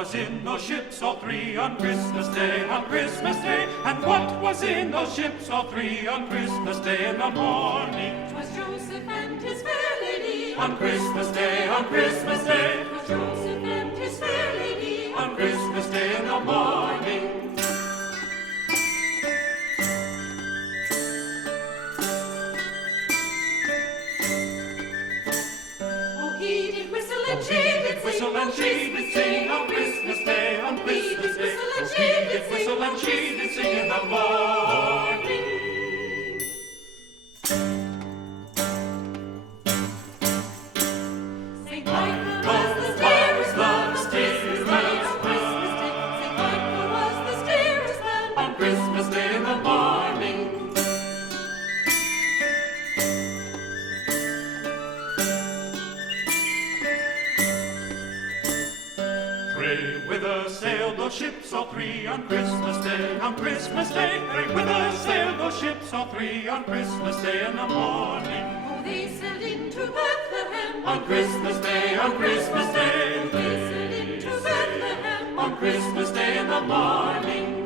was in those ships, all three, on Christmas Day, on Christmas Day? And what was in those ships, all three, on Christmas Day in the morning? 'Twas Joseph and his fair lady, on Christmas Day, on Christmas Day. 'Twas Joseph and his fair lady, on Christmas Day in the morning. Oh, he did whistle and she did Whistle and she did sing on Christmas Day, on Christmas Day. Whistle and she did Whistle and she did sing in the morning. Saint Michael was the dearest man, Christmas Day, on Christmas Day. Saint Michael was the dearest man, on Christmas Day in the morning. Pray with us sail those ships, all three, on Christmas Day, on Christmas Day. Pray with us sail those ships, all three, on Christmas Day in the morning. oh, they sailed into Bethlehem, On Christmas Day, on Christmas Day. they sailed into Bethlehem, On Christmas Day in the morning.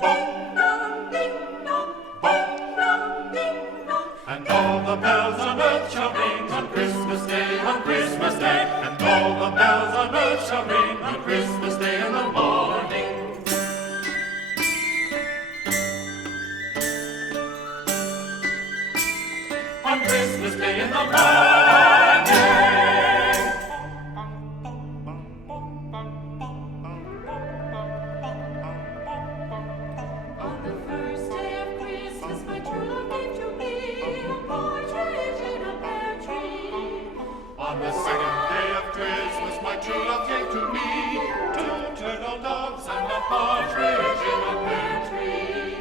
Ding dong, ding dong, ding dong, ding dong. And all the bells on earth shall ring on Christmas Day, on Christmas Day. And all the bells on earth shall ring on Christmas Day in the morning. On Christmas Day in the On the first day of Christmas, my true love gave to me a partridge in a pear tree. On the second day of Christmas, my true love gave to me 2 turtle doves and a partridge in a pear tree.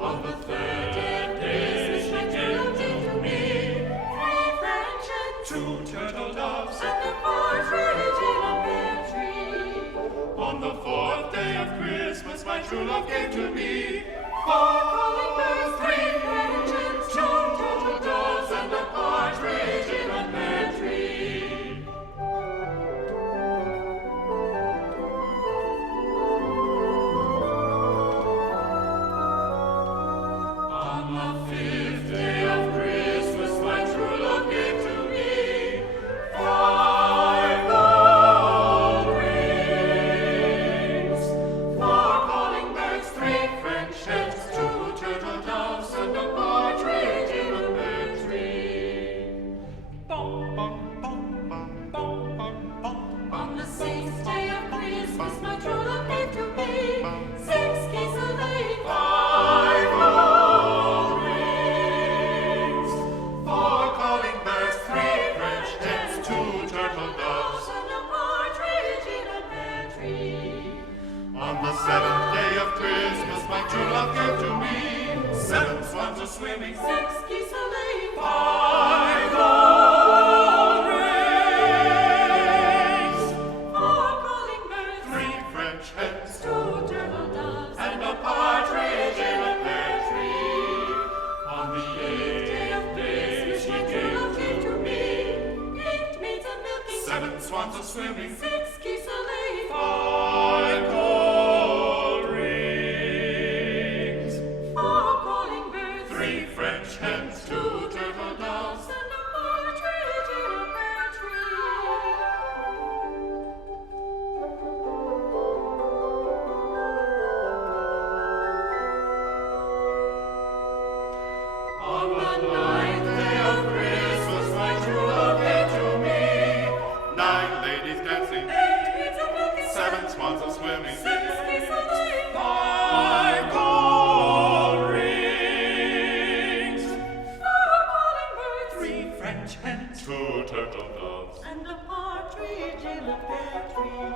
On the third day of Christmas, My true love gave to me 3 French hens 2 turtle doves. and a partridge in a pear tree. On the fourth day of Christmas, my true love gave to me 4 calling birds, 3 French hens, 2 turtle doves and a partridge in a pear tree. swans a-swimming, 6 geese a-laying, 5 gold rings, 4 calling birds, 3 French hens, 2 turtle doves, and a partridge in a pear tree. On the 9th day of Christmas, my true love gave to me 9 ladies dancing, 8 maids a-milking, 7 swans a-swimming, 6 geese a-laying, 5 gold rings, 4 calling birds, 3 French hens, 2 turtle doves. and a partridge in a pear tree.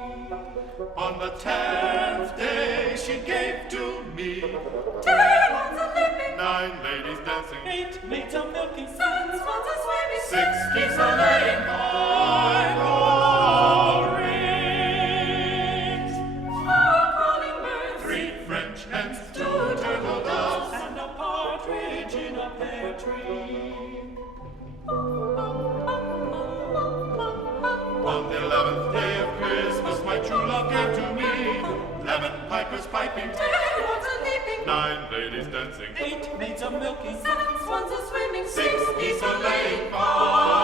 On the 10th day she gave to me 10 ones a-leaping, 9 ladies dancing, 8 maids a-milking, 7 swans a-swimming, 6 geese a-laying, 5 gold rings, 4 calling birds, 3 French hens, 2 turtle doves. and a partridge in a pear tree. On the 11th day of Christmas my true love gave to me 11 pipers piping, 10 ones a-leaping, 9 ladies dancing, 8 maids a-milking, 7 swans a-swimming, 6 geese a-laying, 5